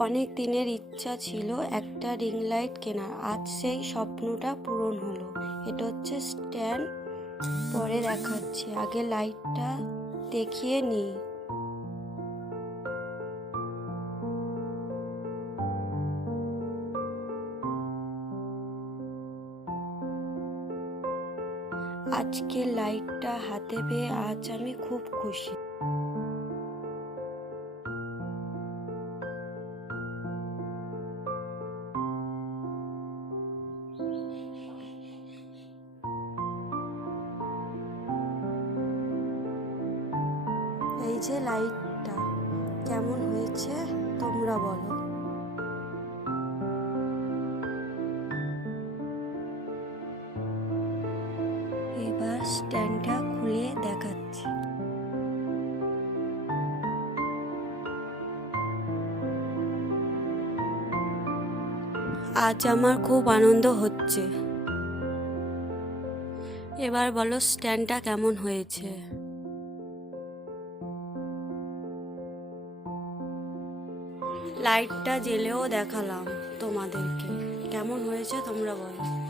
অনেক দিনের ইচ্ছা ছিল একটা রিং লাইট কেনার। আজ সেই স্বপ্নটা পূরণ হলো। এটা হচ্ছে স্ট্যান্ড। পরে দেখাচ্ছি। আগে লাইটটা দেখিয়ে নিই। আজকে লাইটটা হাতে পেয়ে আজ আমি খুব খুশি। এই যে লাইটটা, কেমন হয়েছে তোমরা বলো। এবার স্ট্যান্ডটা খুলে দেখাচ্ছি। আজ আমার খুব আনন্দ হচ্ছে। এবার বলো স্ট্যান্ডটা কেমন হয়েছে? লাইটটা জেলেও দেখালাম তোমাদেরকে। কেমন হয়েছে তোমরা বলো।